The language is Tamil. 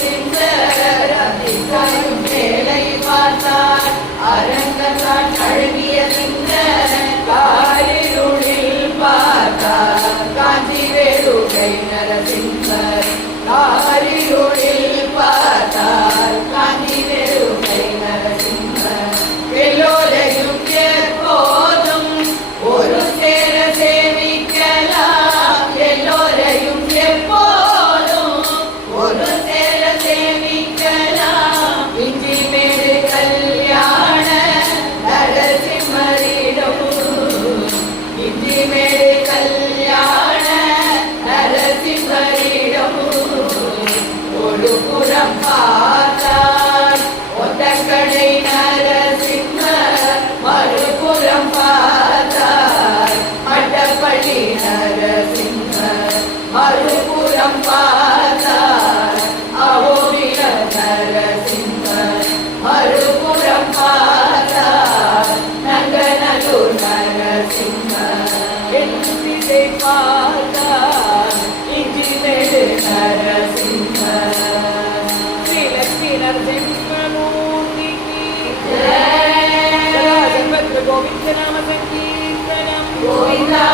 சிந்தரும் வேலை பார்த்தார் அரங்கத்தான் அழகிய சிந்த காரிருளில் பார்த்தார் காஞ்சி வேடுகை நரசிம்மர் காரிருளில் பார்த்தார் காஞ்சி வேடுகை நரசிம்மர் எல்லோரையும் எப்போதும் ஒரு சேர சேவிக்கலாம் எல்லோரையும் எப்போதும் ஒரு சேர சேவிக்கலாம் இஞ்சி மேடு கல்யாண நரசிம்மரிடம் இஞ்சி மேடு கல்யாண நரசிம்மரிடம் ஒரு புறம் பார்த்தார் ஒத்தக்கடை நரசிம்மர் மறுபுறம் பார்த்தார் மட்டப்பள்ளி நரசிம்மர் மறுபுறம் பார்த்தார் அகோபில நரசிம்மர் மறுபுறம் பார்த்தார் நங்கநல்லூர் நரசிம்மர் திசை பார்த்தார் இஞ்சிமேடு நரசிம்மர் ஸ்ரீலக்ஷ்மி நரசிம்மமூர்த்திக்கு ஜெய. கோவிந்த நாம சங்கீர்த்தனம் கோவிந்தா